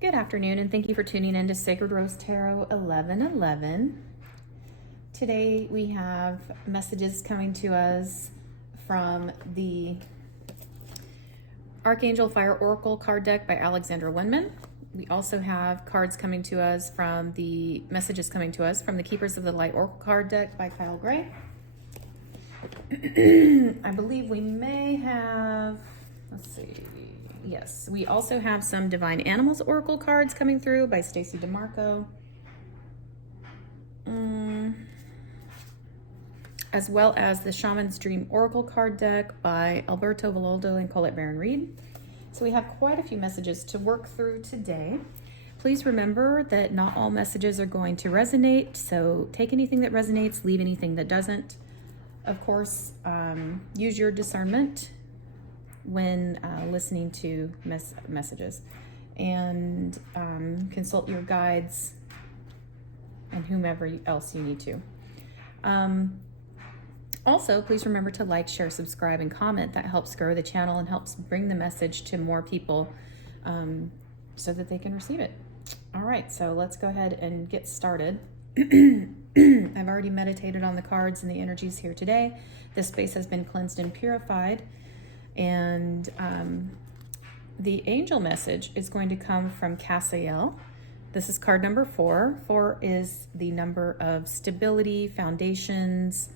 Good afternoon, and thank you for tuning in to Sacred Rose Tarot 1111. Today we have messages coming to us from the Archangel Fire Oracle card deck by Alexandra Wenman. We also have cards coming to us from the messages coming to us from the Keepers of the Light Oracle card deck by Kyle Gray. I believe we may have, let's see. Yes, we also have some Divine Animals Oracle cards coming through by Stacey DeMarco. As well as the Shaman's Dream Oracle card deck by Alberto Villoldo and Colette Baron Reed. So we have quite a few messages to work through today. Please remember that not all messages are going to resonate, so take anything that resonates, leave anything that doesn't. Of course, use your discernment when listening to messages, and consult your guides and whomever else you need to. Also, please remember to like, share, subscribe, and comment. That helps grow the channel and helps bring the message to more people so that they can receive it. All right, so let's go ahead and get started. I've already meditated on the cards and the energies here today. This space has been cleansed and purified. And the angel message is going to come from Cassiel. This is card number 4. 4 is the number of stability, foundations.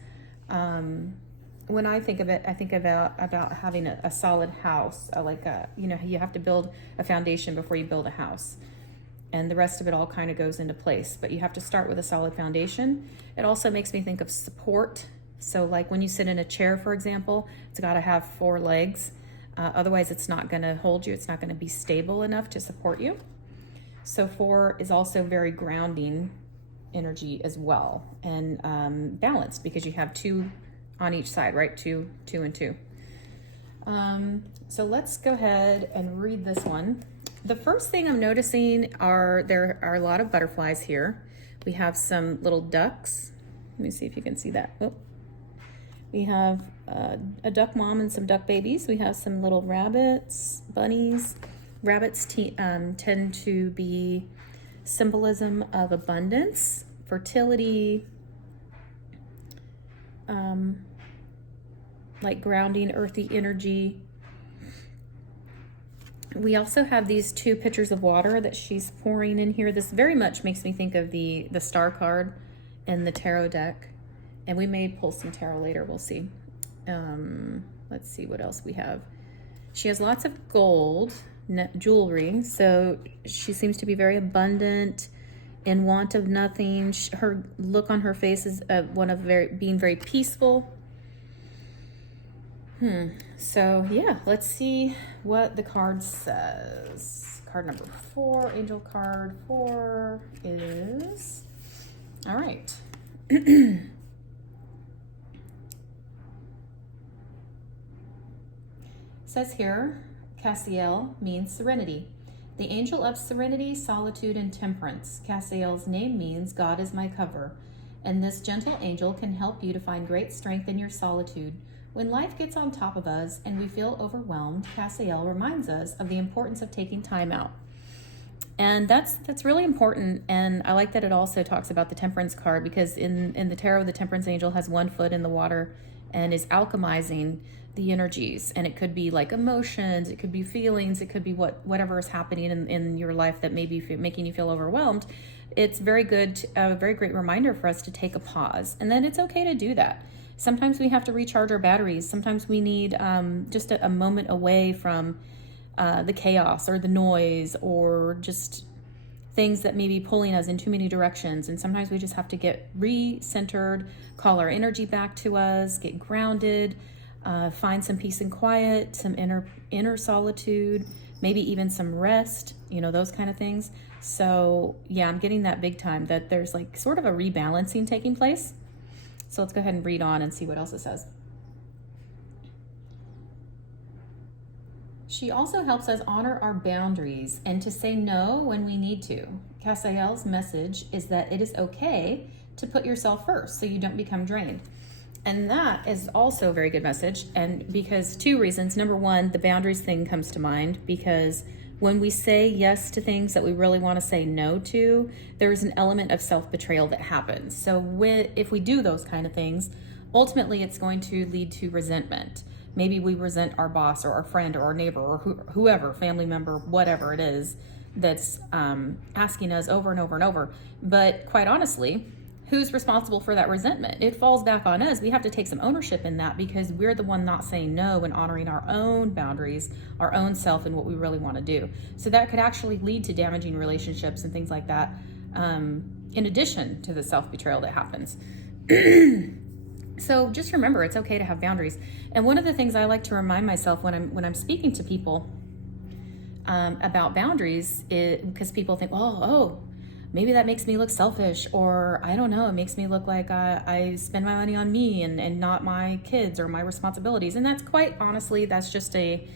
When I think of it, I think about having a solid house, you have to build a foundation before you build a house. And the rest of it all kind of goes into place. But you have to start with a solid foundation. It also makes me think of support. So like when you sit in a chair, for example, it's got to have 4 legs. Otherwise, it's not going to hold you. It's not going to be stable enough to support you. So 4 is also very grounding energy as well, and balanced because you have 2 on each side, right? 2, 2, and 2. So let's go ahead and read this one. The first thing I'm noticing there are a lot of butterflies here. We have some little ducks. Let me see if you can see that. Oh. We have a duck mom and some duck babies. We have some little rabbits, bunnies. Rabbits tend to be symbolism of abundance, fertility, like grounding, earthy energy. We also have these 2 pitchers of water that she's pouring in here. This very much makes me think of the star card in the tarot deck. And we may pull some tarot later, we'll see. Let's see what else we have. She has lots of gold jewelry, so she seems to be very abundant, in want of nothing. Her look on her face is one of being very peaceful. So yeah, let's see what the card says. Card number 4, angel card 4 is, all right. Says here, Cassiel means serenity. The angel of serenity, solitude, and temperance. Cassiel's name means God is my cover, and this gentle angel can help you to find great strength in your solitude. When life gets on top of us and we feel overwhelmed, Cassiel reminds us of the importance of taking time out. And that's really important, and I like that it also talks about the temperance card, because in the tarot, the temperance angel has 1 foot in the water and is alchemizing the energies, and it could be like emotions, it could be feelings, it could be whatever is happening in your life that may be making you feel overwhelmed. It's very good, a very great reminder for us to take a pause, and then it's okay to do that. Sometimes we have to recharge our batteries. Sometimes we need just a moment away from the chaos or the noise or just things that may be pulling us in too many directions. And sometimes we just have to get re-centered, call our energy back to us, get grounded, find some peace and quiet, some inner solitude, maybe even some rest, those kind of things. So yeah, I'm getting that big time, that there's like sort of a rebalancing taking place. So let's go ahead and read on and see what else it says. She also helps us honor our boundaries and to say no when we need to. Cassiel's message is that it is okay to put yourself first so you don't become drained. And that is also a very good message. And because 2 reasons. Number 1, the boundaries thing comes to mind because When we say yes to things that we really want to say no to, there's an element of self-betrayal that happens. So if we do those kind of things, ultimately it's going to lead to resentment. Maybe we resent our boss or our friend or our neighbor or whoever, family member, whatever it is that's asking us over and over and over. But quite honestly, who's responsible for that resentment? It falls back on us. We have to take some ownership in that because we're the one not saying no and honoring our own boundaries, our own self, and what we really want to do. So that could actually lead to damaging relationships and things like that, in addition to the self-betrayal that happens. So just remember, it's okay to have boundaries. And one of the things I like to remind myself when I'm speaking to people about boundaries is because people think, oh, maybe that makes me look selfish, or I don't know, it makes me look like I spend my money on me and not my kids or my responsibilities. And that's quite honestly, that's just a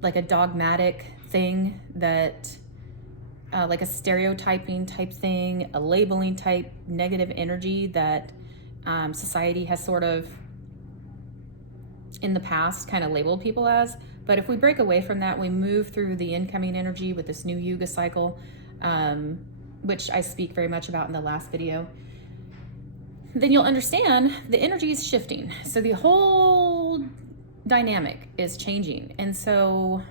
dogmatic thing that like a stereotyping type thing, a labeling type negative energy that society has sort of in the past kind of labeled people as. But if we break away from that, we move through the incoming energy with this new Yuga cycle, which I speak very much about in the last video, then you'll understand the energy is shifting. So the whole dynamic is changing. And so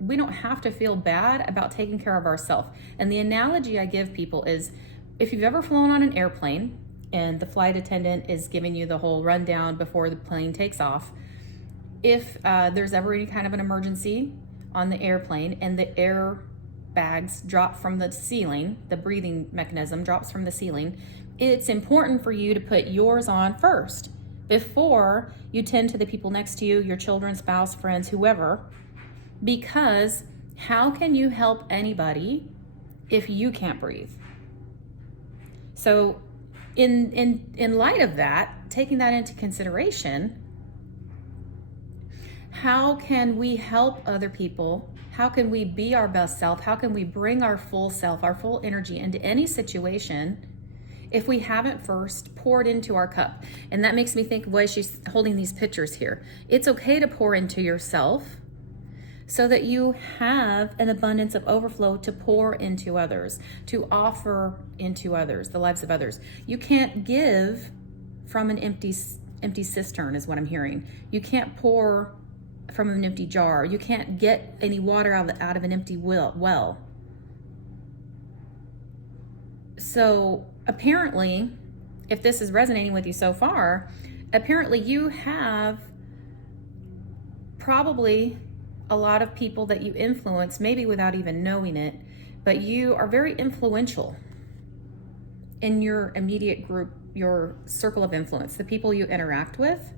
we don't have to feel bad about taking care of ourselves. And the analogy I give people is if you've ever flown on an airplane and the flight attendant is giving you the whole rundown before the plane takes off, if there's ever any kind of an emergency on the airplane and the air bags drop from the ceiling, the breathing mechanism drops from the ceiling, it's important for you to put yours on first before you tend to the people next to you, your children, spouse, friends, whoever, because how can you help anybody if you can't breathe? So in light of that, taking that into consideration, how can we help other people? How can we be our best self? How can we bring our full self, our full energy into any situation if we haven't first poured into our cup? And that makes me think of why she's holding these pictures here. It's okay to pour into yourself so that you have an abundance of overflow to pour into others, to offer into others, the lives of others. You can't give from an empty cistern is what I'm hearing. You can't pour from an empty jar. You can't get any water out of an empty well. So apparently, if this is resonating with you so far, apparently you have probably a lot of people that you influence, maybe without even knowing it, but you are very influential in your immediate group, your circle of influence, the people you interact with.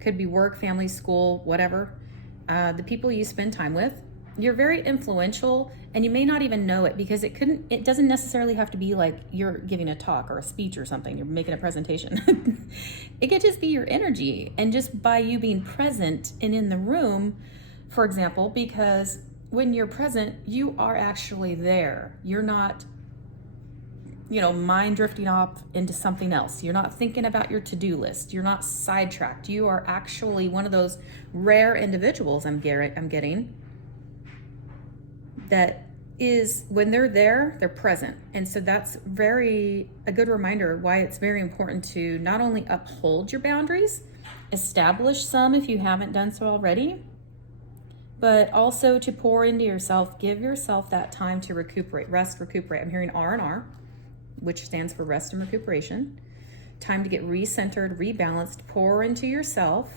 Could be work, family, school, whatever. The people you spend time with, you're very influential, and you may not even know it because it doesn't necessarily have to be like you're giving a talk or a speech or something, you're making a presentation. It could just be your energy, and just by you being present and in the room, for example, because when you're present, you are actually there. You're not, mind drifting off into something else. You're not thinking about your to-do list. You're not sidetracked. You are actually one of those rare individuals I'm getting that is, when they're there, they're present. And so that's a good reminder why it's very important to not only uphold your boundaries, establish some if you haven't done so already, but also to pour into yourself. Give yourself that time to recuperate, rest, recuperate. I'm hearing R&R, which stands for rest and recuperation. Time to get recentered, rebalanced, pour into yourself.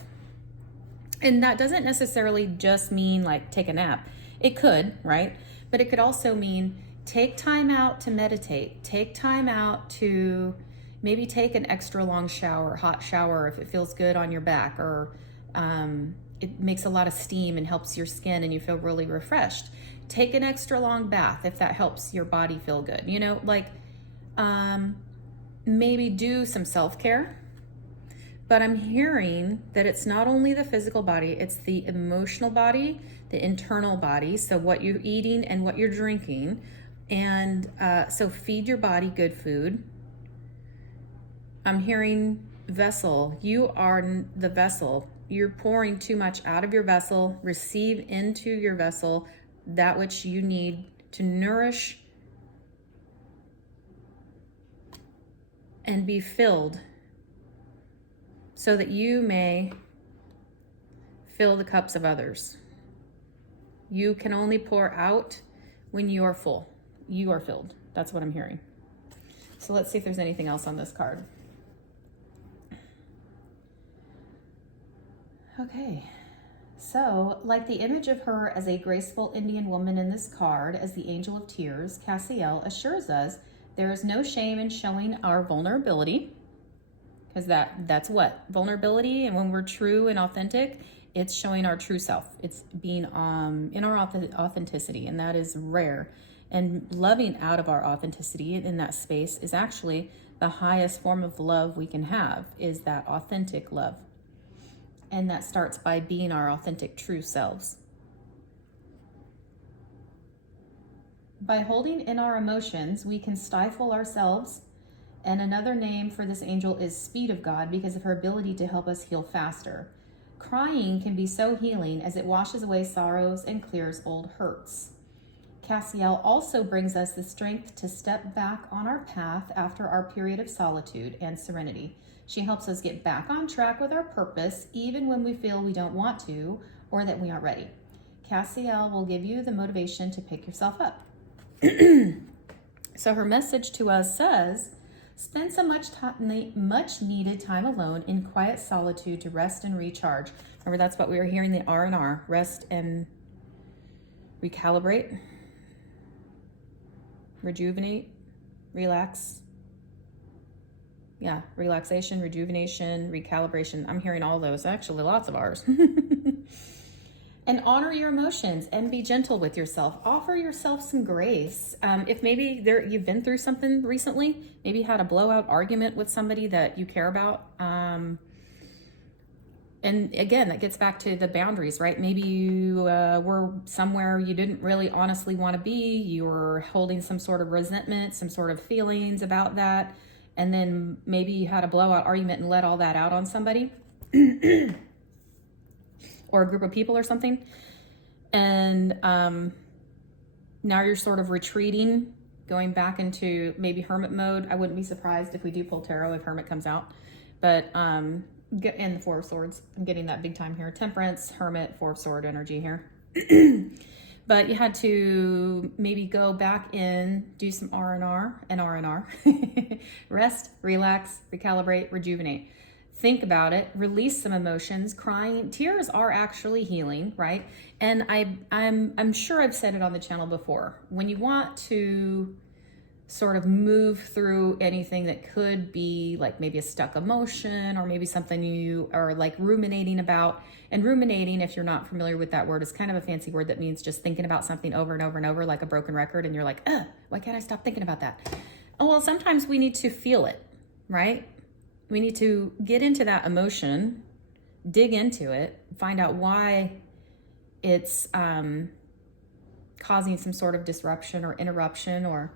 And that doesn't necessarily just mean like take a nap. It could, right? But it could also mean take time out to meditate. Take time out to maybe take an extra long shower, hot shower if it feels good on your back, or it makes a lot of steam and helps your skin and you feel really refreshed. Take an extra long bath if that helps your body feel good. Maybe do some self-care. But I'm hearing that it's not only the physical body, it's the emotional body, the internal body, so what you're eating and what you're drinking. And so feed your body good food. I'm hearing vessel. You are the vessel. You're pouring too much out of your vessel. Receive into your vessel that which you need to nourish and be filled, so that you may fill the cups of others. You can only pour out when you are full. You are filled. That's what I'm hearing. So let's see if there's anything else on this card. Okay. So, like the image of her as a graceful Indian woman in this card, as the Angel of Tears, Cassiel assures us there is no shame in showing our vulnerability, because that's what? Vulnerability, and when we're true and authentic, it's showing our true self. It's being in our authenticity, and that is rare. And loving out of our authenticity in that space is actually the highest form of love we can have, is that authentic love. And that starts by being our authentic true selves. By holding in our emotions, we can stifle ourselves. And another name for this angel is Speed of God, because of her ability to help us heal faster. Crying can be so healing, as it washes away sorrows and clears old hurts. Cassiel also brings us the strength to step back on our path after our period of solitude and serenity. She helps us get back on track with our purpose, even when we feel we don't want to or that we aren't ready. Cassiel will give you the motivation to pick yourself up. So her message to us says, spend some much needed time alone in quiet solitude to rest and recharge. Remember, that's what we were hearing, the R&R, rest and recalibrate, rejuvenate, relax. Yeah, relaxation, rejuvenation, recalibration. I'm hearing all those, actually lots of R's. And honor your emotions and be gentle with yourself. Offer yourself some grace. If maybe you've been through something recently, maybe you had a blowout argument with somebody that you care about. And again, that gets back to the boundaries, right? Maybe you were somewhere you didn't really honestly want to be. You were holding some sort of resentment, some sort of feelings about that. And then maybe you had a blowout argument and let all that out on somebody. Or a group of people or something. And now you're sort of retreating, going back into maybe hermit mode. I wouldn't be surprised if we do pull tarot if hermit comes out. But get in the Four of Swords. I'm getting that big time here. Temperance, hermit, Four of Sword energy here. But you had to maybe go back in, do some R&R and R&R. Rest, relax, recalibrate, rejuvenate. Think about it, release some emotions. Crying, tears are actually healing, right? And I'm sure I've said it on the channel before. When you want to sort of move through anything that could be like maybe a stuck emotion, or maybe something you are like ruminating about. And ruminating, if you're not familiar with that word, is kind of a fancy word that means just thinking about something over and over and over, like a broken record. And you're like, why can't I stop thinking about that? Oh, well, sometimes we need to feel it, right? We need to get into that emotion, dig into it, find out why it's causing some sort of disruption or interruption or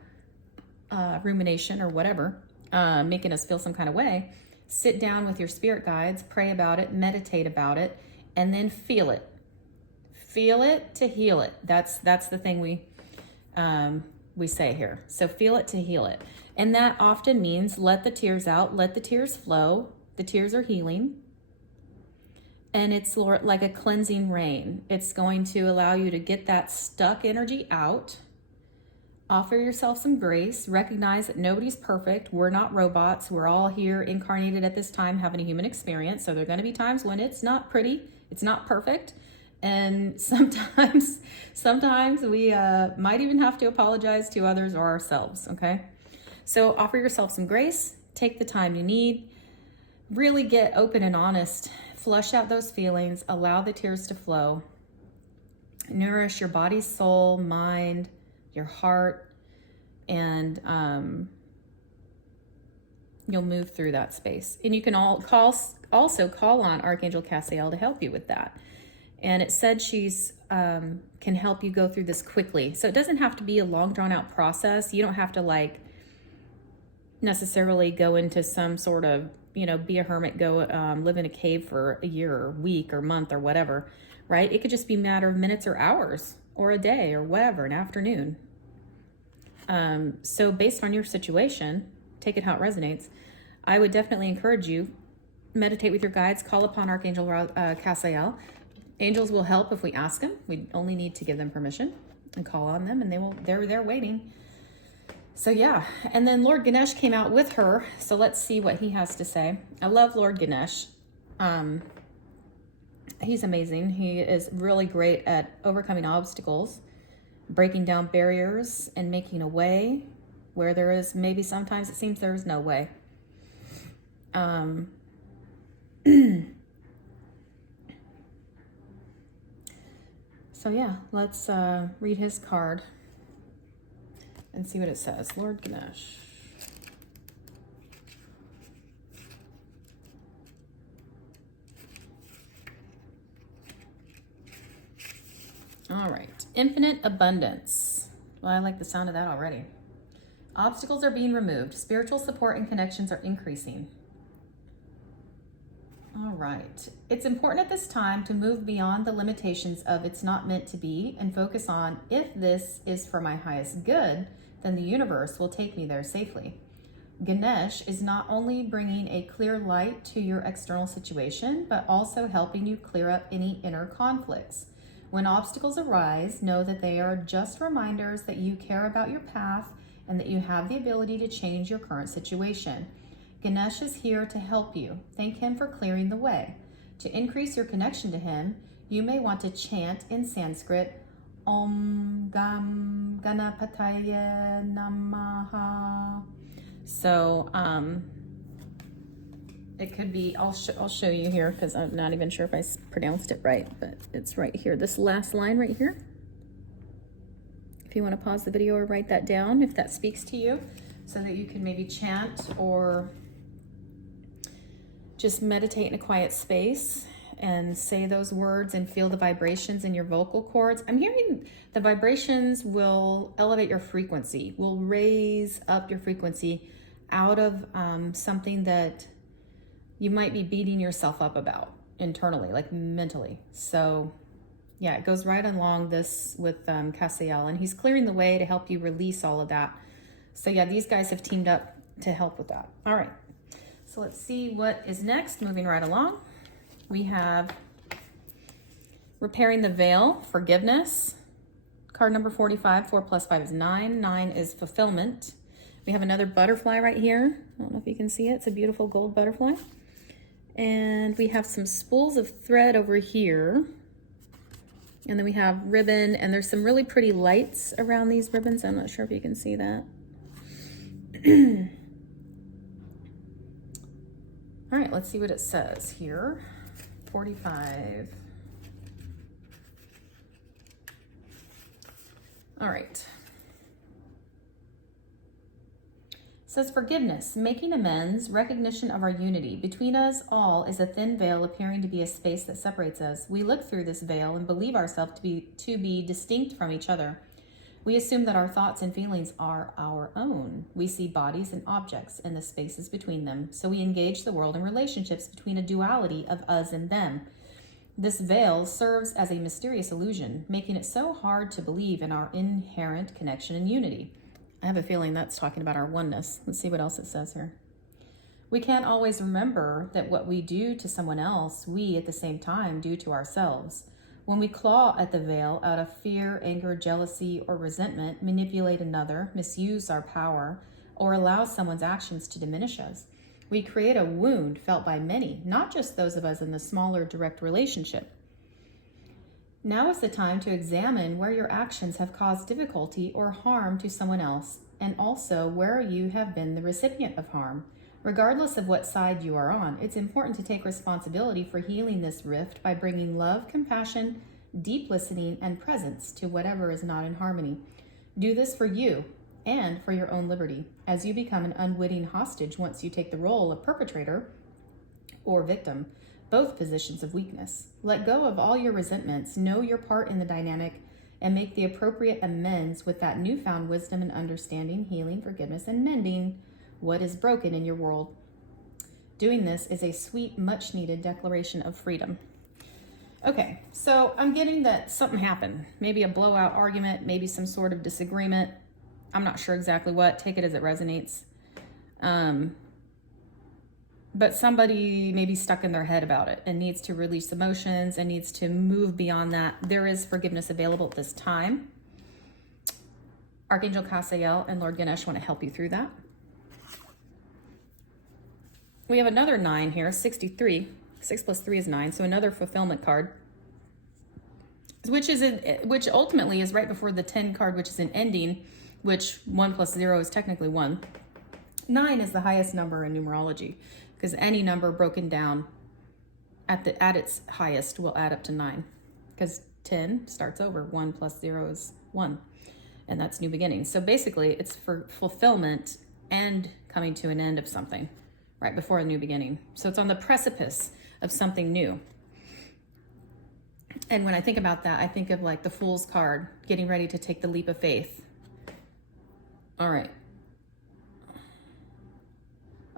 rumination or whatever, making us feel some kind of way. Sit down with your spirit guides, pray about it, meditate about it, and then feel it. Feel it to heal it. That's the thing we say here. So feel it to heal it. And that often means let the tears out, let the tears flow. The tears are healing. And it's like a cleansing rain. It's going to allow you to get that stuck energy out. Offer yourself some grace. Recognize that nobody's perfect. We're not robots. We're all here incarnated at this time having a human experience. So there are going to be times when it's not pretty. It's not perfect. And sometimes we might even have to apologize to others or ourselves, okay? So offer yourself some grace, take the time you need, really get open and honest, flush out those feelings, allow the tears to flow, nourish your body, soul, mind, your heart, and you'll move through that space. And you can also call on Archangel Cassiel to help you with that. And it said she's can help you go through this quickly. So it doesn't have to be a long drawn out process. You don't have to like necessarily go into some sort of, be a hermit, go live in a cave for a year or week or month or whatever, right? It could just be a matter of minutes or hours or a day or whatever, an afternoon. So based on your situation, take it how it resonates. I would definitely encourage you, meditate with your guides, call upon Archangel Cassiel. Angels will help if we ask them. We only need to give them permission and call on them, and they're there waiting. So yeah, and then Lord Ganesh came out with her. So let's see what he has to say. I love Lord Ganesh. He's amazing. He is really great at overcoming obstacles, breaking down barriers, and making a way where there is, maybe sometimes it seems there is no way. So yeah, let's read his card and see what it says. Lord Ganesh. All right. Infinite abundance. Well, I like the sound of that already. Obstacles are being removed. Spiritual support and connections are increasing. All right. It's important at this time to move beyond the limitations of it's not meant to be and focus on if this is for my highest good, then the universe will take me there safely. Ganesh is not only bringing a clear light to your external situation, but also helping you clear up any inner conflicts. When obstacles arise, know that they are just reminders that you care about your path and that you have the ability to change your current situation. Ganesh is here to help you. Thank him for clearing the way. To increase your connection to him, you may want to chant in Sanskrit, Om Gam Ganapataya Namaha. So, it could be, I'll show you here because I'm not even sure if I pronounced it right, but it's right here. This last line right here. If you want to pause the video or write that down, if that speaks to you, so that you can maybe chant or just meditate in a quiet space and say those words and feel the vibrations in your vocal cords. I'm hearing the vibrations will elevate your frequency, will raise up your frequency out of something that you might be beating yourself up about internally, like mentally. So yeah, it goes right along this with Cassiel, and he's clearing the way to help you release all of that. So yeah, these guys have teamed up to help with that. All right, so let's see what is next. Moving right along, we have repairing the veil, forgiveness. Card number 45, 4 + 5 is 9. 9 is fulfillment. We have another butterfly right here. I don't know if you can see it. It's a beautiful gold butterfly. And we have some spools of thread over here. And then we have ribbon, and there's some really pretty lights around these ribbons. I'm not sure if you can see that. All right, let's see what it says here. 45. All right. It says forgiveness, making amends, recognition of our unity. Between us all is a thin veil appearing to be a space that separates us. We look through this veil and believe ourselves to be distinct from each other. We assume that our thoughts and feelings are our own. We see bodies and objects and the spaces between them. So we engage the world in relationships between a duality of us and them. This veil serves as a mysterious illusion, making it so hard to believe in our inherent connection and unity. I have a feeling that's talking about our oneness. Let's see what else it says here. We can't always remember that what we do to someone else, we at the same time do to ourselves. When we claw at the veil out of fear, anger, jealousy, or resentment, manipulate another, misuse our power, or allow someone's actions to diminish us, we create a wound felt by many, not just those of us in the smaller direct relationship. Now is the time to examine where your actions have caused difficulty or harm to someone else, and also where you have been the recipient of harm. Regardless of what side you are on, it's important to take responsibility for healing this rift by bringing love, compassion, deep listening, and presence to whatever is not in harmony. Do this for you and for your own liberty, as you become an unwitting hostage once you take the role of perpetrator or victim, both positions of weakness. Let go of all your resentments, know your part in the dynamic, and make the appropriate amends with that newfound wisdom and understanding, healing, forgiveness, and mending what is broken in your world. Doing this is a sweet, much-needed declaration of freedom. Okay, so I'm getting that something happened. Maybe a blowout argument, maybe some sort of disagreement. I'm not sure exactly what. Take it as it resonates. But somebody may be stuck in their head about it and needs to release emotions and needs to move beyond that. There is forgiveness available at this time. Archangel Casael and Lord Ganesh want to help you through that. We have another 9 here, 63. 6 plus 3 is 9, so another fulfillment card, which ultimately is right before the 10 card, which is an ending, which 1 plus 0 is technically 1. 9 is the highest number in numerology, because any number broken down at its highest will add up to 9, because 10 starts over. 1 plus 0 is 1, and that's new beginnings. So basically, it's for fulfillment and coming to an end of something right before a new beginning. So it's on the precipice of something new. And when I think about that, I think of like the Fool's card, getting ready to take the leap of faith. All right.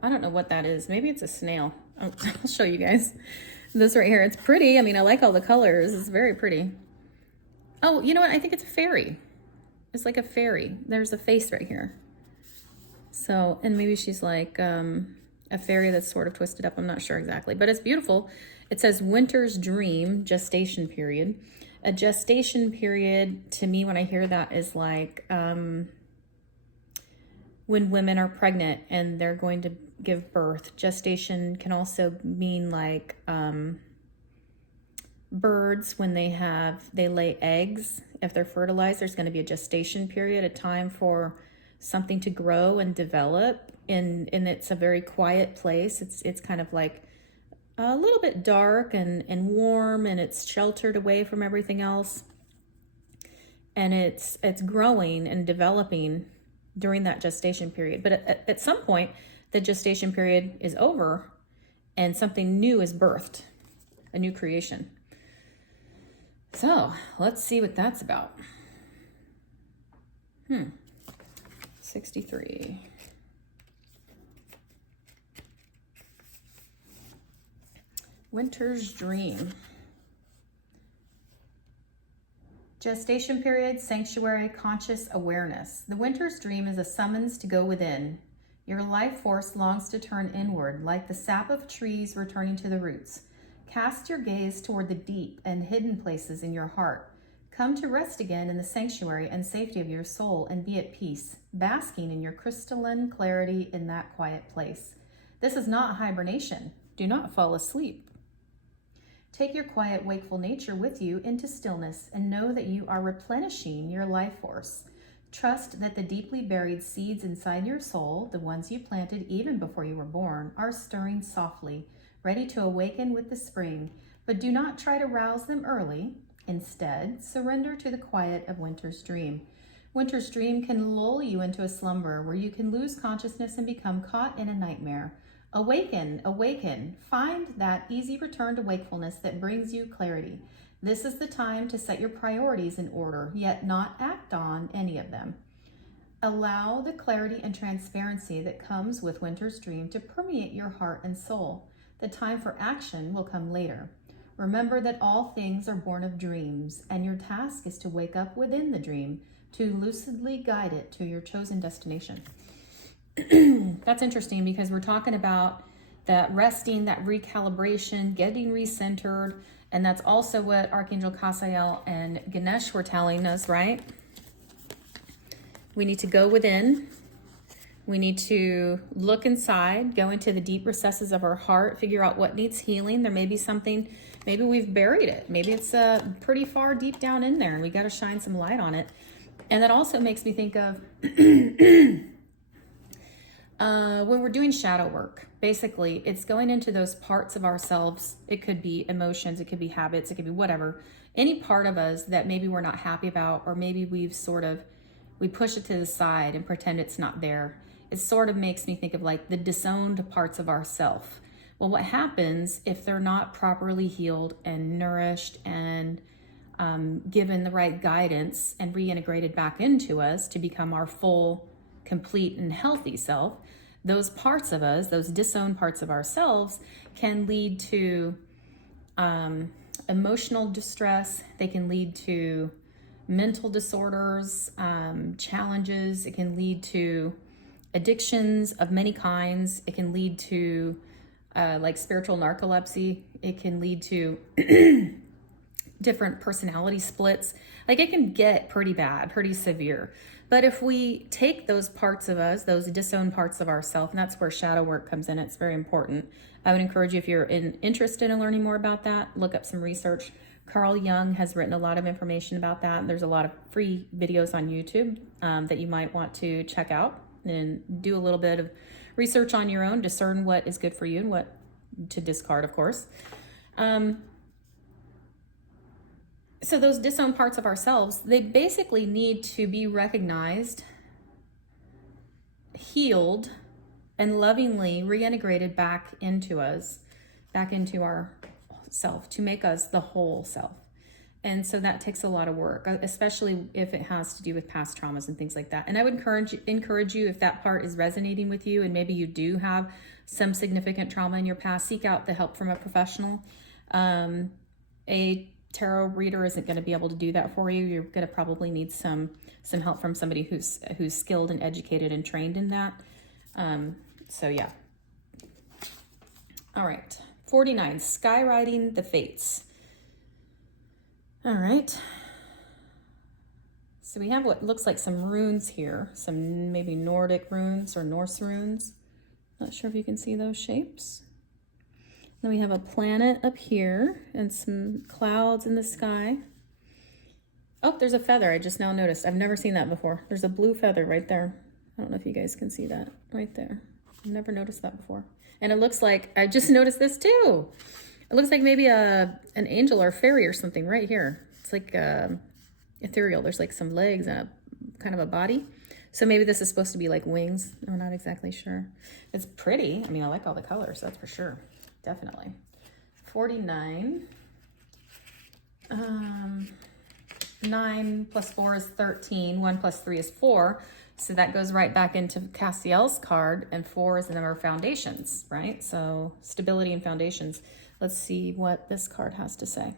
I don't know what that is. Maybe it's a snail. I'll show you guys. This right here. It's pretty. I mean, I like all the colors. It's very pretty. Oh, you know what? I think it's a fairy. It's like a fairy. There's a face right here. So, and maybe she's like a fairy that's sort of twisted up. I'm not sure exactly, but it's beautiful. It says Winter's Dream, gestation period. A gestation period, to me, when I hear that, is like when women are pregnant and they're going to give birth. Gestation can also mean like birds when they lay eggs. If they're fertilized, there's going to be a gestation period, a time for something to grow and develop. And it's a very quiet place. It's kind of like a little bit dark and warm, and it's sheltered away from everything else. And it's growing and developing during that gestation period. But at some point, the gestation period is over and something new is birthed, a new creation. So let's see what that's about. 63. Winter's Dream. Gestation period, sanctuary, conscious awareness. The Winter's Dream is a summons to go within. Your life force longs to turn inward, like the sap of trees returning to the roots. Cast your gaze toward the deep and hidden places in your heart. Come to rest again in the sanctuary and safety of your soul and be at peace, basking in your crystalline clarity in that quiet place. This is not hibernation. Do not fall asleep. Take your quiet, wakeful nature with you into stillness and know that you are replenishing your life force. Trust that the deeply buried seeds inside your soul, the ones you planted even before you were born, are stirring softly, ready to awaken with the spring. But do not try to rouse them early. Instead, surrender to the quiet of Winter's Dream. Winter's Dream can lull you into a slumber where you can lose consciousness and become caught in a nightmare. Awaken, awaken. Find that easy return to wakefulness that brings you clarity. This is the time to set your priorities in order, yet not act on any of them. Allow the clarity and transparency that comes with Winter's Dream to permeate your heart and soul. The time for action will come later. Remember that all things are born of dreams, and your task is to wake up within the dream, to lucidly guide it to your chosen destination. That's interesting because we're talking about that resting, that recalibration, getting recentered, and that's also what Archangel Casael and Ganesh were telling us, right? We need to go within. We need to look inside, go into the deep recesses of our heart, figure out what needs healing. There may be something, maybe we've buried it. Maybe it's pretty far deep down in there and we got to shine some light on it. And that also makes me think of when we're doing shadow work. Basically, it's going into those parts of ourselves. It could be emotions, it could be habits, it could be whatever. Any part of us that maybe we're not happy about, or maybe we push it to the side and pretend it's not there. It sort of makes me think of like the disowned parts of ourself. Well, what happens if they're not properly healed and nourished and given the right guidance and reintegrated back into us to become our full, complete, and healthy self? Those parts of us, those disowned parts of ourselves, can lead to emotional distress. They can lead to mental disorders, challenges. It can lead to addictions of many kinds. It can lead to like spiritual narcolepsy. It can lead to different personality splits. Like it can get pretty bad, pretty severe. But if we take those parts of us, those disowned parts of ourselves, and that's where shadow work comes in, it's very important. I would encourage you, if you're interested in learning more about that, look up some research. Carl Jung has written a lot of information about that. There's a lot of free videos on YouTube that you might want to check out and do a little bit of research on your own, discern what is good for you and what to discard, of course. So those disowned parts of ourselves, they basically need to be recognized, healed, and lovingly reintegrated back into us, back into our self, to make us the whole self. And so that takes a lot of work, especially if it has to do with past traumas and things like that. And I would encourage you, if that part is resonating with you and maybe you do have some significant trauma in your past, seek out the help from a professional. A tarot reader isn't going to be able to do that for you. You're going to probably need some help from somebody who's skilled and educated and trained in that. So yeah. All right. 49, skywriting the fates. All right. So we have what looks like some runes here, some maybe Nordic runes or Norse runes. Not sure if you can see those shapes. Then we have a planet up here and some clouds in the sky. Oh, there's a feather. I just now noticed. I've never seen that before. There's a blue feather right there. I don't know if you guys can see that right there. I've never noticed that before. And it looks like, I just noticed this too. It looks like maybe an angel or fairy or something right here. It's like ethereal. There's like some legs and a kind of a body. So maybe this is supposed to be like wings. I'm not exactly sure. It's pretty. I mean, I like all the colors, that's for sure. Definitely. 49. 9 plus 4 is 13. 1 plus 3 is 4. So that goes right back into Castiel's card, and 4 is the number of foundations, right? So stability and foundations. Let's see what this card has to say.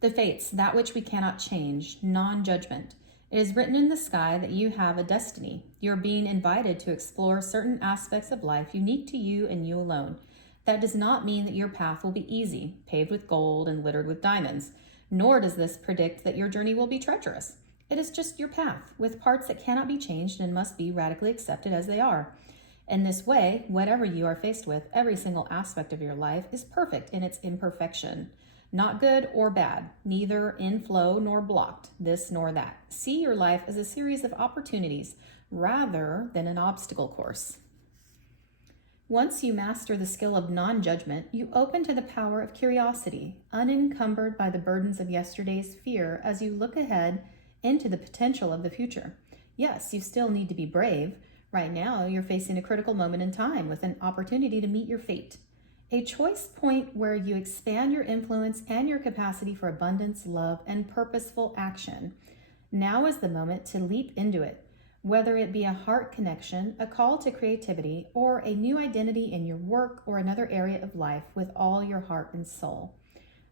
The fates, that which we cannot change, non-judgment. It is written in the sky that you have a destiny. You're being invited to explore certain aspects of life unique to you and you alone. That does not mean that your path will be easy, paved with gold and littered with diamonds. Nor does this predict that your journey will be treacherous. It is just your path, with parts that cannot be changed and must be radically accepted as they are. In this way, whatever you are faced with, every single aspect of your life is perfect in its imperfection. Not good or bad, neither in flow nor blocked, this nor that. See your life as a series of opportunities rather than an obstacle course. Once you master the skill of non-judgment, you open to the power of curiosity, unencumbered by the burdens of yesterday's fear as you look ahead into the potential of the future. Yes, you still need to be brave. Right now, you're facing a critical moment in time with an opportunity to meet your fate. A choice point where you expand your influence and your capacity for abundance, love, and purposeful action. Now is the moment to leap into it. Whether it be a heart connection, a call to creativity, or a new identity in your work or another area of life with all your heart and soul.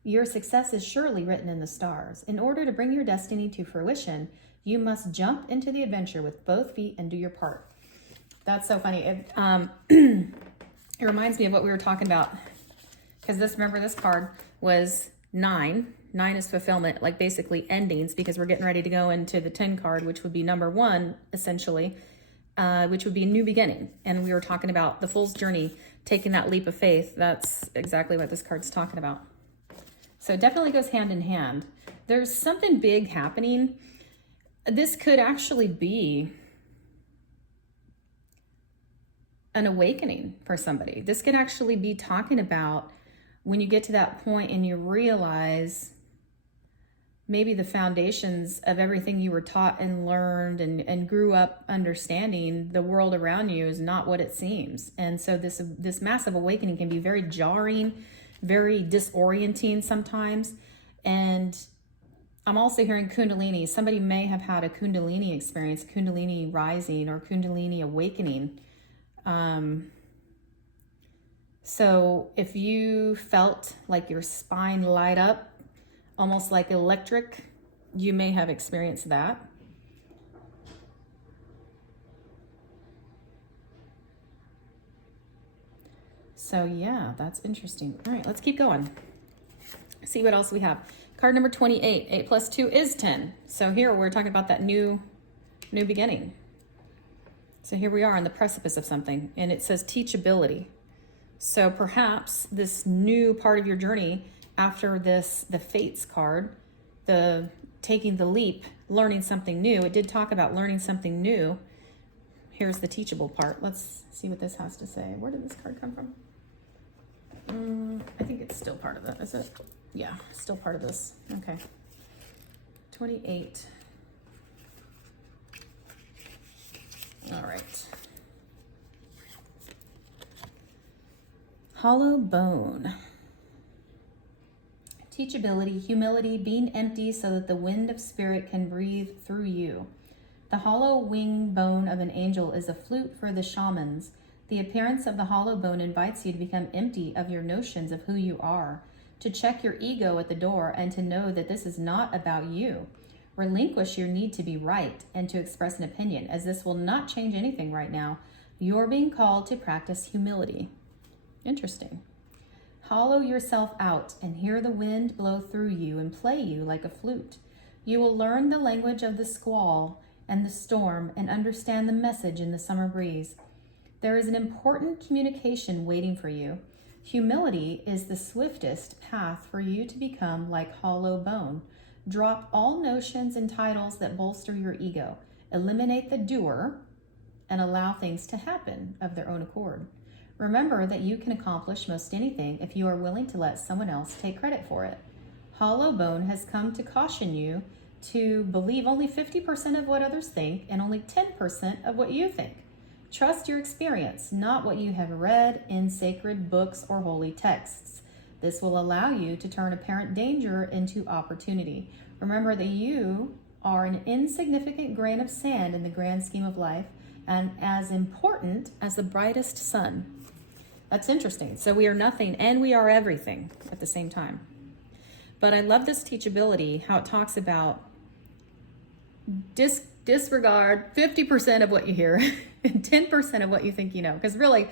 Your success is surely written in the stars. In order to bring your destiny to fruition, you must jump into the adventure with both feet and do your part. That's so funny. It reminds me of what we were talking about, because remember this card was 9. 9 is fulfillment, like basically endings, because we're getting ready to go into the 10 card, which would be number 1, essentially, which would be a new beginning. And we were talking about the fool's journey, taking that leap of faith. That's exactly what this card's talking about. So it definitely goes hand in hand. There's something big happening. This could actually be an awakening for somebody. This could actually be talking about when you get to that point and you realize maybe the foundations of everything you were taught and learned and grew up understanding, the world around you is not what it seems. And so this massive awakening can be very jarring, very disorienting sometimes. And I'm also hearing Kundalini. Somebody may have had a Kundalini experience, Kundalini rising or Kundalini awakening. So if you felt like your spine light up, almost like electric, you may have experienced that. So yeah, that's interesting. All right, let's keep going. See what else we have. Card number 28, 8 plus 2 is 10. So here we're talking about that new beginning. So here we are on the precipice of something, and it says teachability. So perhaps this new part of your journey after this, the Fates card, the taking the leap, learning something new. It did talk about learning something new. Here's the teachable part. Let's see what this has to say. Where did this card come from? I think it's still part of it. Is it? Yeah, still part of this. Okay. 28. All right. Hollow bone. Teachability, humility, being empty so that the wind of spirit can breathe through you. The hollow wing bone of an angel is a flute for the shamans. The appearance of the hollow bone invites you to become empty of your notions of who you are, to check your ego at the door and to know that this is not about you. Relinquish your need to be right and to express an opinion, as this will not change anything right now. You're being called to practice humility. Interesting. Hollow yourself out and hear the wind blow through you and play you like a flute. You will learn the language of the squall and the storm and understand the message in the summer breeze. There is an important communication waiting for you. Humility is the swiftest path for you to become like hollow bone. Drop all notions and titles that bolster your ego. Eliminate the doer and allow things to happen of their own accord. Remember that you can accomplish most anything if you are willing to let someone else take credit for it. Hollow bone has come to caution you to believe only 50% of what others think and only 10% of what you think. Trust your experience, not what you have read in sacred books or holy texts. This will allow you to turn apparent danger into opportunity. Remember that you are an insignificant grain of sand in the grand scheme of life and as important as the brightest sun. That's interesting. So we are nothing and we are everything at the same time. But I love this teachability, how it talks about disregard 50% of what you hear and 10% of what you think you know. Because really,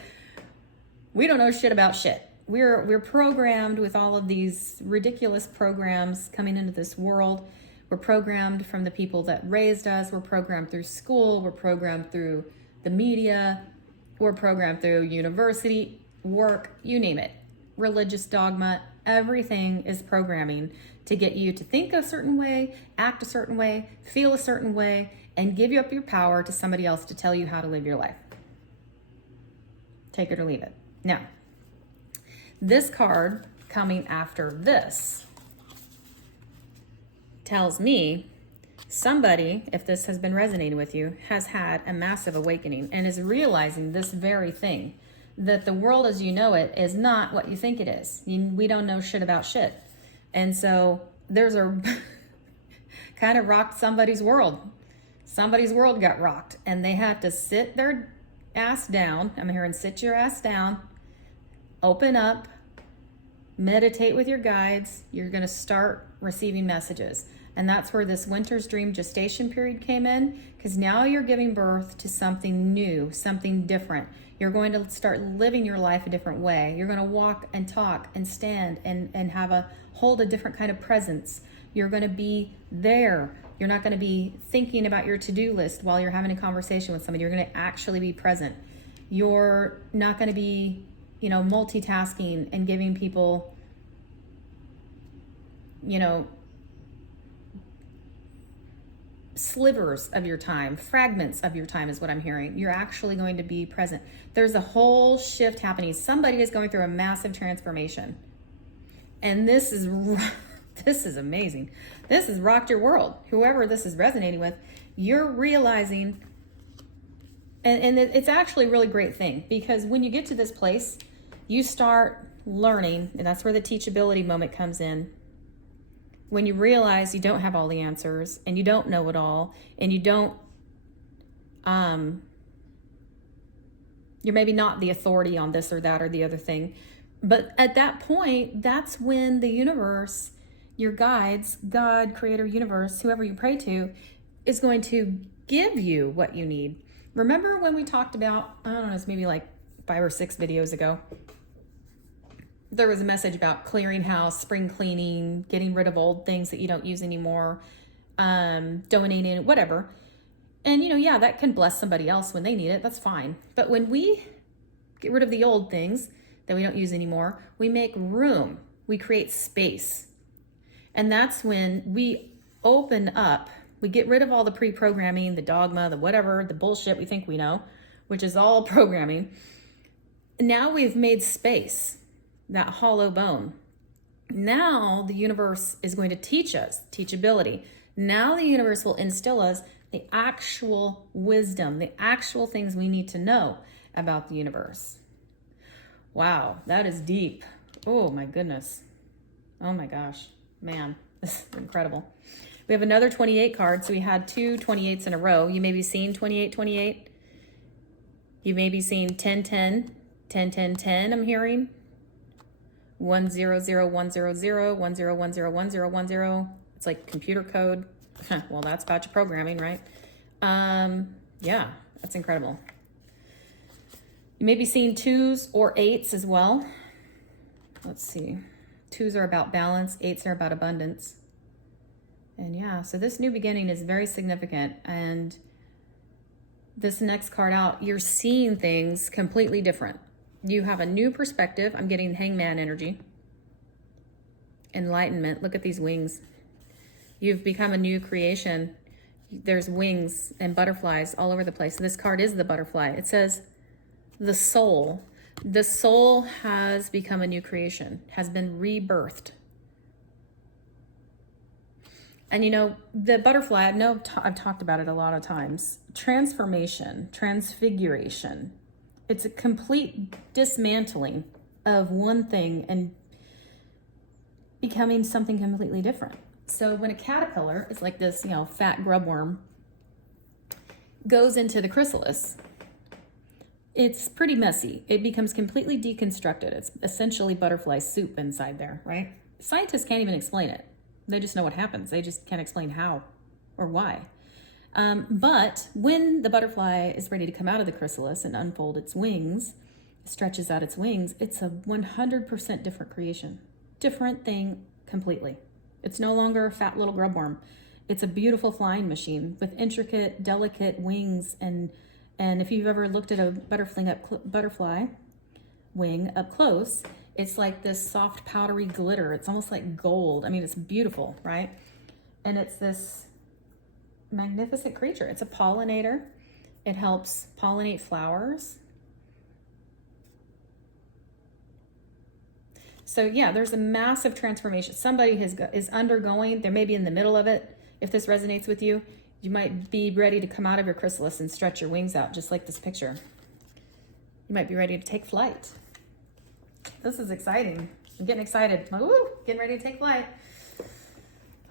we don't know shit about shit. We're programmed with all of these ridiculous programs coming into this world. We're programmed from the people that raised us. We're programmed through school. We're programmed through the media. We're programmed through university, work, you name it. Religious dogma, everything is programming to get you to think a certain way, act a certain way, feel a certain way, and give you up your power to somebody else to tell you how to live your life. Take it or leave it. Now, this card coming after this tells me somebody, if this has been resonating with you, has had a massive awakening and is realizing this very thing, that the world as you know it is not what you think it is. We don't know shit about shit. And so there's a kind of rocked somebody's world. Somebody's world got rocked and they have to sit their ass down. I'm hearing sit your ass down, open up, meditate with your guides. You're going to start receiving messages. And that's where this winter's dream gestation period came in, because now you're giving birth to something new, something different. You're going to start living your life a different way. You're going to walk and talk and stand and hold a different kind of presence. You're going to be there. You're not going to be thinking about your to-do list while you're having a conversation with somebody. You're going to actually be present. You're not going to be, multitasking and giving people, slivers of your time, fragments of your time is what I'm hearing. You're actually going to be present. There's a whole shift happening. Somebody is going through a massive transformation. And this is amazing. This has rocked your world. Whoever this is resonating with, you're realizing, and it's actually a really great thing, because when you get to this place, you start learning, and that's where the teachability moment comes in. When you realize you don't have all the answers and you don't know it all and you don't You're maybe not the authority on this or that or the other thing. But at that point, that's when the universe, your guides, God, creator, universe, whoever you pray to, is going to give you what you need. Remember when we talked about, I don't know, it's maybe like 5 or 6 videos ago, there was a message about clearing house, spring cleaning, getting rid of old things that you don't use anymore, donating, whatever. And, yeah, that can bless somebody else when they need it. That's fine. But when we get rid of the old things that we don't use anymore, we make room. We create space. And that's when we open up. We get rid of all the pre-programming, the dogma, the whatever, the bullshit we think we know, which is all programming. Now we've made space, that hollow bone. Now the universe is going to teach us teachability. Now the universe will instill us the actual wisdom, the actual things we need to know about the universe. Wow, that is deep. Oh my goodness. Oh my gosh, man, this is incredible. We have another 28 card. So we had 2 28s in a row. You may be seeing 28, 28. You may be seeing 10, 10, 10, 10, 10, I'm hearing. 1 0 0 1 0 0 1 0 1 0 1 0 1 0. It's like computer code. Well, that's about your programming, right? Yeah, that's incredible. You may be seeing 2s or 8s as well. Let's see. 2s are about balance, 8s are about abundance. And yeah, so this new beginning is very significant. And this next card out, you're seeing things completely different. You have a new perspective. I'm getting hangman energy. Enlightenment. Look at these wings. You've become a new creation. There's wings and butterflies all over the place. This card is the butterfly. It says the soul. The soul has become a new creation, has been rebirthed. And the butterfly, I know I've talked about it a lot of times. Transformation, transfiguration. It's a complete dismantling of one thing and becoming something completely different. So when a caterpillar, it's like this, fat grub worm, goes into the chrysalis, it's pretty messy. It becomes completely deconstructed. It's essentially butterfly soup inside there, right? Scientists can't even explain it. They just know what happens. They just can't explain how or why. But when the butterfly is ready to come out of the chrysalis and unfold its wings, stretches out its wings, it's a 100% different creation. Different thing completely. It's no longer a fat little grub worm. It's a beautiful flying machine with intricate, delicate wings. And if you've ever looked at a butterfly wing up close, it's like this soft, powdery glitter. It's almost like gold. I mean, it's beautiful, right? And it's this magnificent creature. It's a pollinator. It helps pollinate flowers. So yeah, there's a massive transformation. Somebody is undergoing, they may be in the middle of it. If this resonates with you, you might be ready to come out of your chrysalis and stretch your wings out, just like this picture. You might be ready to take flight. This is exciting. I'm getting excited. Woo, getting ready to take flight.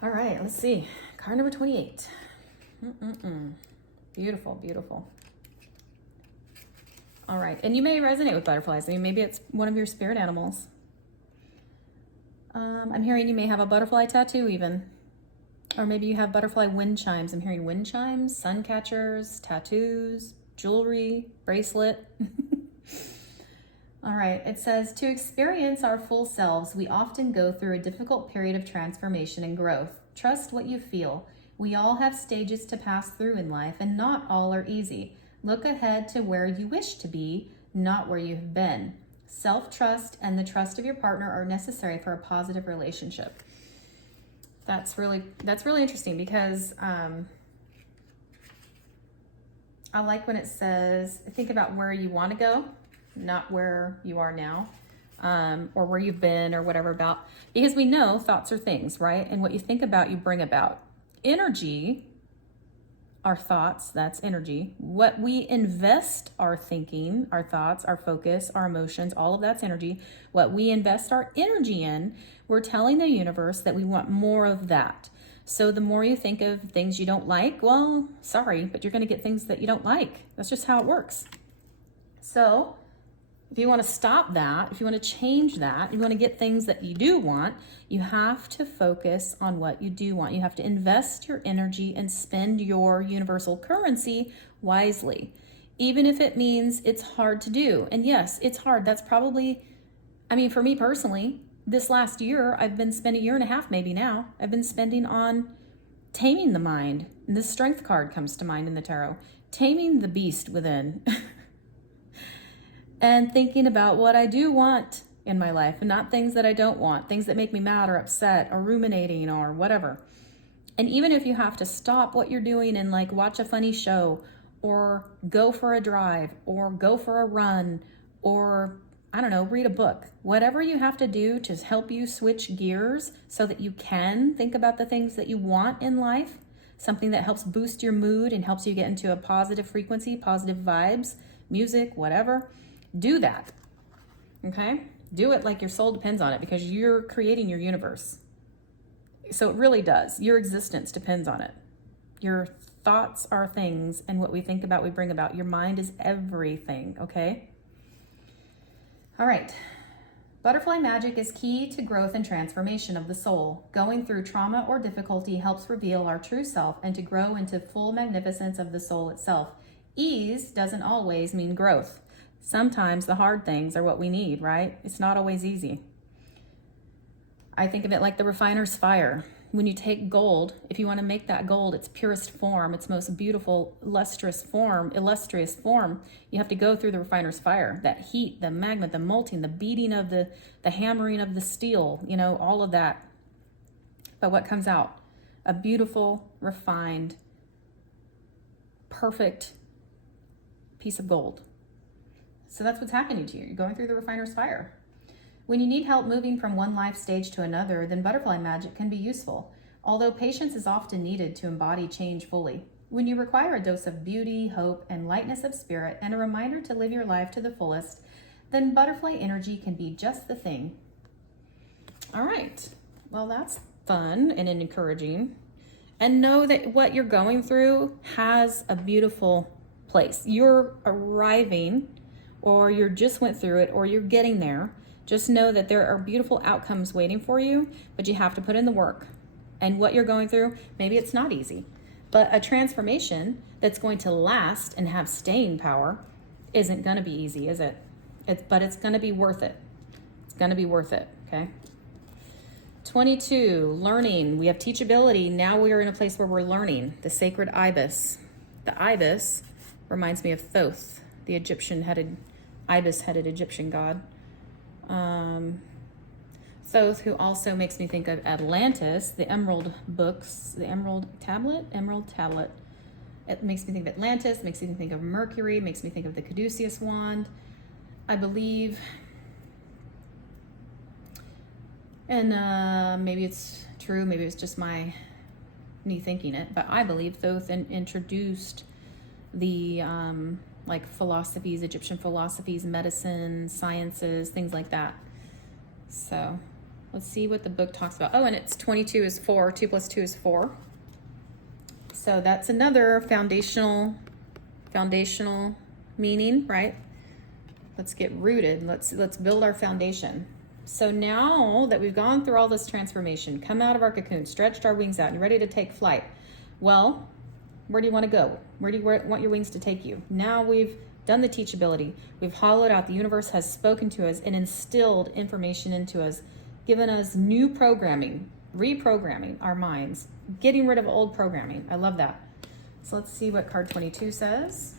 All right, let's see. Card number 28. Beautiful, beautiful. All right, and you may resonate with butterflies. I mean, maybe it's one of your spirit animals. I'm hearing you may have a butterfly tattoo even. Or maybe you have butterfly wind chimes. I'm hearing wind chimes, sun catchers, tattoos, jewelry, bracelet. All right, it says, to experience our full selves, we often go through a difficult period of transformation and growth. Trust what you feel. We all have stages to pass through in life, and not all are easy. Look ahead to where you wish to be, not where you have been. Self-trust and the trust of your partner are necessary for a positive relationship. That's really interesting because I like when it says, think about where you want to go, not where you are now, or where you've been or whatever about, because we know thoughts are things, right? And what you think about, you bring about. Energy, our thoughts, that's energy. What we invest our thinking, our thoughts, our focus, our emotions, all of that's energy. What we invest our energy in, we're telling the universe that we want more of that. So the more you think of things you don't like, well, sorry, but you're going to get things that you don't like. That's just how it works. So if you want to stop that, if you want to change that, you want to get things that you do want, you have to focus on what you do want. You have to invest your energy and spend your universal currency wisely, even if it means it's hard to do. And yes, it's hard. That's probably, I mean, for me personally, this last year, I've been spending a year and a half maybe now, I've been spending on taming the mind. And the strength card comes to mind in the tarot. Taming the beast within. And thinking about what I do want in my life and not things that I don't want, things that make me mad or upset or ruminating or whatever. And even if you have to stop what you're doing and like watch a funny show or go for a drive or go for a run or, I don't know, read a book, whatever you have to do to help you switch gears so that you can think about the things that you want in life, something that helps boost your mood and helps you get into a positive frequency, positive vibes, music, whatever. Do that, okay? Do it like your soul depends on it because you're creating your universe. So it really does. Your existence depends on it. Your thoughts are things, and what we think about, we bring about. Your mind is everything, okay? All right. Butterfly magic is key to growth and transformation of the soul. Going through trauma or difficulty helps reveal our true self and to grow into full magnificence of the soul itself. Ease doesn't always mean growth. Sometimes the hard things are what we need, right? It's not always easy. I think of it like the refiner's fire. When you take gold, if you want to make that gold its purest form, its most beautiful, illustrious form, you have to go through the refiner's fire. That heat, the magma, the molting, the beating of the hammering of the steel, you know, all of that. But what comes out? A beautiful, refined, perfect piece of gold. So that's what's happening to you. You're going through the refiner's fire. When you need help moving from one life stage to another, then butterfly magic can be useful, although patience is often needed to embody change fully. When you require a dose of beauty, hope, and lightness of spirit, and a reminder to live your life to the fullest, then butterfly energy can be just the thing. All right. Well, that's fun and encouraging. And know that what you're going through has a beautiful place. You're arriving, or you just went through it, or you're getting there. Just know that there are beautiful outcomes waiting for you, but you have to put in the work. And what you're going through, maybe it's not easy, but a transformation that's going to last and have staying power isn't going to be easy, is it? But it's going to be worth it. It's going to be worth it, okay? 22, learning. We have teachability. Now we are in a place where we're learning. The sacred ibis. The ibis reminds me of Thoth, the ibis-headed Egyptian god. Thoth, who also makes me think of Atlantis, the Emerald books, the Emerald Tablet. It makes me think of Atlantis, makes me think of Mercury, makes me think of the Caduceus wand, I believe. And maybe it's true, maybe it's just me thinking it, but I believe Thoth introduced the like philosophies, Egyptian philosophies, medicine, sciences, things like that. So let's see what the book talks about. Oh, and it's 22 is 4, 2 plus 2 is 4. So that's another foundational meaning, right? Let's get rooted. Let's build our foundation. So now that we've gone through all this transformation, come out of our cocoon, stretched our wings out, and ready to take flight. Well, where do you want to go? Where do you want your wings to take you? Now we've done the teachability. We've hollowed out. The universe has spoken to us and instilled information into us, given us new programming, reprogramming our minds, getting rid of old programming. I love that. So let's see what card 22 says.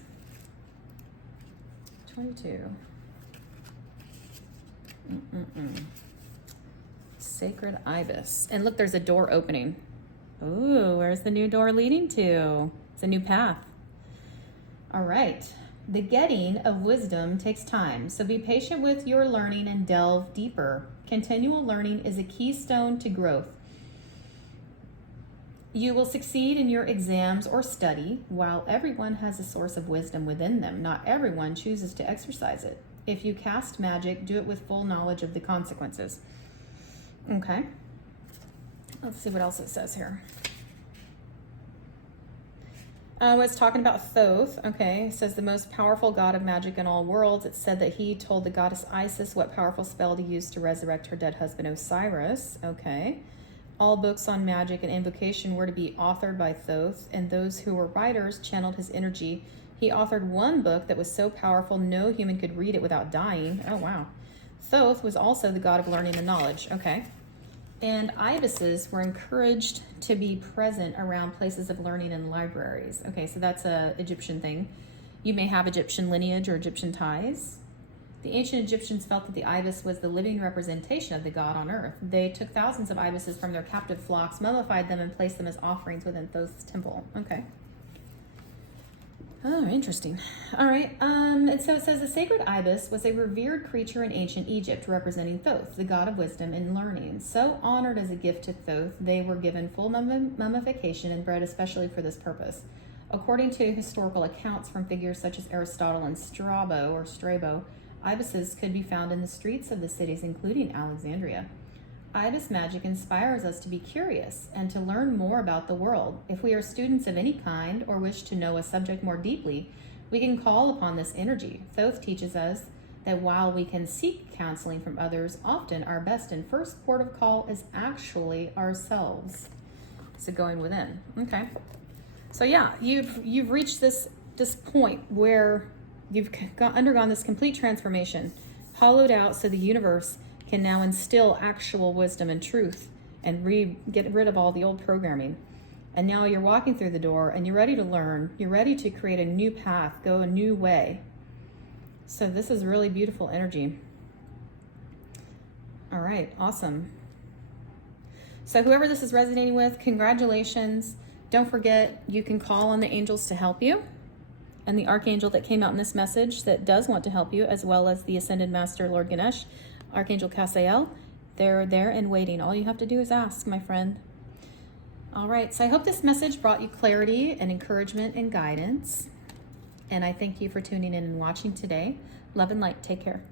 22. Sacred ibis. And look, there's a door opening. Ooh, where's the new door leading to? It's a new path. All right. The getting of wisdom takes time, so be patient with your learning and delve deeper. Continual learning is a keystone to growth. You will succeed in your exams or study. While everyone has a source of wisdom within them, not everyone chooses to exercise it. If you cast magic, do it with full knowledge of the consequences. Okay. Let's see what else it says here. It's talking about Thoth. Okay, it says the most powerful god of magic in all worlds. It said that he told the goddess Isis what powerful spell to use to resurrect her dead husband Osiris. Okay. All books on magic and invocation were to be authored by Thoth, and those who were writers channeled his energy. He authored one book that was so powerful no human could read it without dying. Oh, wow. Thoth was also the god of learning and knowledge. Okay. And ibises were encouraged to be present around places of learning and libraries. Okay, so that's a Egyptian thing. You may have Egyptian lineage or Egyptian ties. The ancient Egyptians felt that the ibis was the living representation of the god on earth. They took thousands of ibises from their captive flocks, mummified them, and placed them as offerings within Thoth's temple. Okay. Oh, interesting. All right. And so it says the sacred ibis was a revered creature in ancient Egypt, representing Thoth, the god of wisdom and learning. So honored as a gift to Thoth, they were given full mummification and bred especially for this purpose. According to historical accounts from figures such as Aristotle and Strabo, ibises could be found in the streets of the cities, including Alexandria. Ibis magic inspires us to be curious and to learn more about the world. If we are students of any kind or wish to know a subject more deeply, we can call upon this energy. Thoth teaches us that while we can seek counseling from others, often our best and first port of call is actually ourselves. So going within. Okay. So yeah, you've reached this point where you've undergone this complete transformation, hollowed out so the universe can now instill actual wisdom and truth and get rid of all the old programming. And now you're walking through the door and you're ready to learn. You're ready to create a new path, go a new way. So this is really beautiful energy. All right, awesome. So whoever this is resonating with, congratulations. Don't forget, you can call on the angels to help you. And the archangel that came out in this message that does want to help you, as well as the Ascended Master, Lord Ganesh, Archangel Casael, they're there and waiting. All you have to do is ask, my friend. All right, so I hope this message brought you clarity and encouragement and guidance. And I thank you for tuning in and watching today. Love and light. Take care.